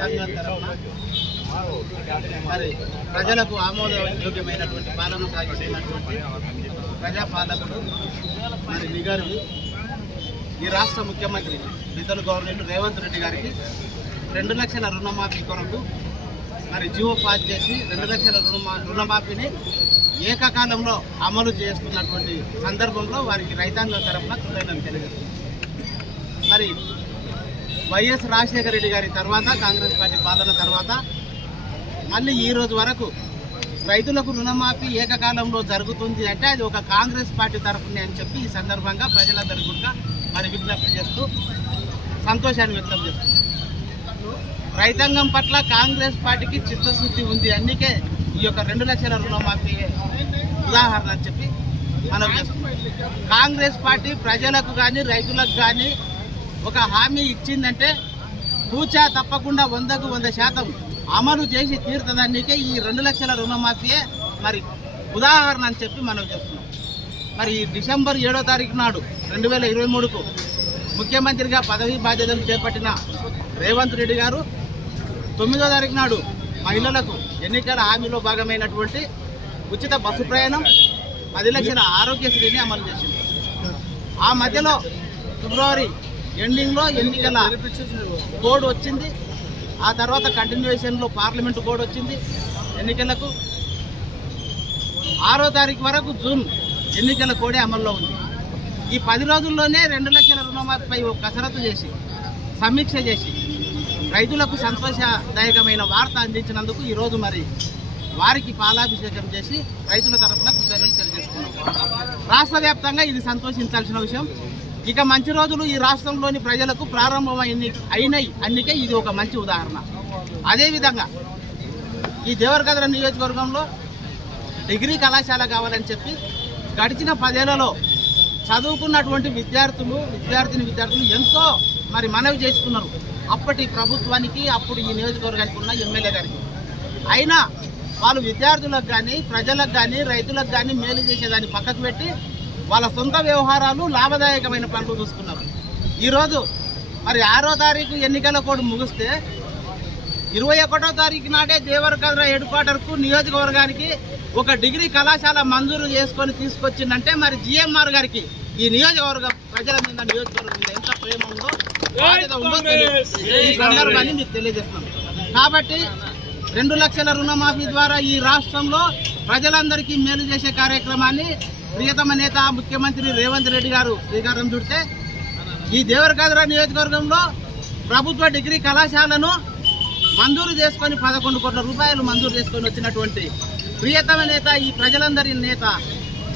రైతాంగం తరఫున మరి ప్రజలకు ఆమోదయోగ్యమైనటువంటి పాలన సాగిస్తున్నటువంటి ప్రజాపాలకుడు మరి నిగర్వి ఈ రాష్ట్ర ముఖ్యమంత్రి ఇతను గవర్నమెంట్ రేవంత్ రెడ్డి గారికి 2 లక్షల రుణమాఫీ కొరకు మరి జీవో పాస్ చేసి 2 లక్షల రుణమాఫీని ఏకకాలంలో అమలు చేస్తున్నటువంటి సందర్భంలో వారికి రైతాంగం తరఫున కృతజ్ఞతలు తెలియజేస్తుంది. మరి వైఎస్ రాజశేఖర రెడ్డి గారి తర్వాత కాంగ్రెస్ పార్టీ పాలన తర్వాత మళ్ళీ ఈ రోజు వరకు రైతులకు రుణమాఫీ ఏకకాలంలో జరుగుతుంది అంటే అది ఒక కాంగ్రెస్ పార్టీ తరఫునే అని చెప్పి ఈ సందర్భంగా ప్రజలందరికీ కూడా మరి విజ్ఞప్తి చేస్తూ సంతోషాన్ని వ్యక్తం చేస్తుంది. రైతాంగం పట్ల కాంగ్రెస్ పార్టీకి చిత్తశుద్ధి ఉంది, అందుకే ఈ యొక్క 2 లక్షల రుణమాఫీ ఉదాహరణ అని చెప్పి మనం చేస్తున్నాం. కాంగ్రెస్ పార్టీ ప్రజలకు కానీ రైతులకు కానీ ఒక హామీ ఇచ్చిందంటే తూచా తప్పకుండా 100కు 100% అమలు చేసి తీరుతుందానికే ఈ 2 లక్షల రుణమాఫీయే మరి ఉదాహరణ అని చెప్పి మనం చేస్తున్నాం. మరి డిసెంబర్ 7వ తారీఖు నాడు 2023కు ముఖ్యమంత్రిగా పదవీ బాధ్యతలు చేపట్టిన రేవంత్ రెడ్డి గారు 9వ తారీఖు నాడు మహిళలకు ఎన్నికల హామీలో భాగమైనటువంటి ఉచిత బస్సు ప్రయాణం 10 లక్షల ఆరోగ్యశ్రీని అమలు చేసింది. ఆ మధ్యలో ఫిబ్రవరి ఎండింగ్లో ఎన్నికల కోడ్ వచ్చింది. ఆ తర్వాత కంటిన్యూషన్లో పార్లమెంటు కోడ్ వచ్చింది. ఎన్నికలకు 6వ తారీఖు వరకు జూన్ ఎన్నికల కోడే అమల్లో ఉంది. ఈ 10 రోజుల్లోనే 2 లక్షల రుణమాఫీపై కసరత్తు చేసి సమీక్ష చేసి రైతులకు సంతోషదాయకమైన వార్త అందించినందుకు ఈరోజు మరి వారికి పాలాభిషేకం చేసి రైతుల తరఫున కృతజ్ఞతలు తెలియజేసుకున్నాం. రాష్ట్ర వ్యాప్తంగా ఇది సంతోషించాల్సిన విషయం. ఇక మంచి రోజులు ఈ రాష్ట్రంలోని ప్రజలకు అయినాయి అన్నికే ఇది ఒక మంచి ఉదాహరణ. అదేవిధంగా ఈ దేవరకద్ర నియోజకవర్గంలో డిగ్రీ కళాశాల కావాలని చెప్పి గడిచిన 10 ఏళ్లలో చదువుకున్నటువంటి విద్యార్థులు ఎంతో మరి మనవి చేసుకున్నారు అప్పటి ప్రభుత్వానికి, అప్పుడు ఈ నియోజకవర్గానికి ఉన్న ఎమ్మెల్యే గారికి. అయినా వాళ్ళు విద్యార్థులకు కానీ ప్రజలకు కానీ రైతులకు కానీ మేలు చేసేదాన్ని పక్కకు పెట్టి వాళ్ళ సొంత వ్యవహారాలు లాభదాయకమైన పనులు చూసుకున్నారు. ఈరోజు మరి 6వ తారీఖు ఎన్నికల కోడ్ ముగిస్తే 21వ తారీఖు నాడే దేవరకద్ర హెడ్ క్వార్టర్కు నియోజకవర్గానికి ఒక డిగ్రీ కళాశాల మంజూరు చేసుకొని తీసుకొచ్చిందంటే మరి జిఎంఆర్ గారికి ఈ నియోజకవర్గ ప్రజల మీద నియోజకవర్గం మీద ఎంత ప్రేమ ఉందో బాధ్యత ఉందో ఈ సందర్భాన్ని మీకు తెలియజేస్తున్నాం. కాబట్టి 2 లక్షల రుణమాఫీ ద్వారా ఈ రాష్ట్రంలో ప్రజలందరికీ మేలు చేసే కార్యక్రమాన్ని ప్రియతమ నేత ముఖ్యమంత్రి రేవంత్ రెడ్డి గారు శ్రీకారం చుడితే ఈ దేవరకద్ర నియోజకవర్గంలో ప్రభుత్వ డిగ్రీ కళాశాలను మంజూరు చేసుకొని 11 కోట్ల రూపాయలు మంజూరు చేసుకొని వచ్చినటువంటి ప్రియతమ నేత, ఈ ప్రజలందరి నేత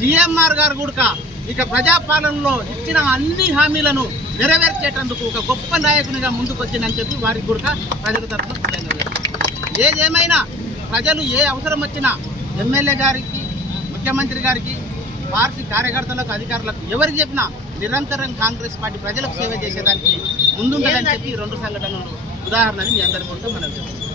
జిఎంఆర్ గారు కూడా ఇక ప్రజాపాలనలో ఇచ్చిన అన్ని హామీలను నెరవేర్చేటందుకు ఒక గొప్ప నాయకునిగా ముందుకు వచ్చిందని చెప్పి వారికి కూడా ప్రజల తరఫున కృతజ్ఞతలు. ఏదేమైనా ప్రజలు ఏ అవసరం వచ్చినా ఎమ్మెల్యే గారికి, ముఖ్యమంత్రి గారికి, పార్టీ కార్యకర్తలకు, అధికారులకు ఎవరికి చెప్పినా నిరంతరం కాంగ్రెస్ పార్టీ ప్రజలకు సేవ చేసేదానికి ముందుంటుందని చెప్పి 2 సంఘటనలు ఉదాహరణని మీ అందరి కోసం మనం చెప్తాం.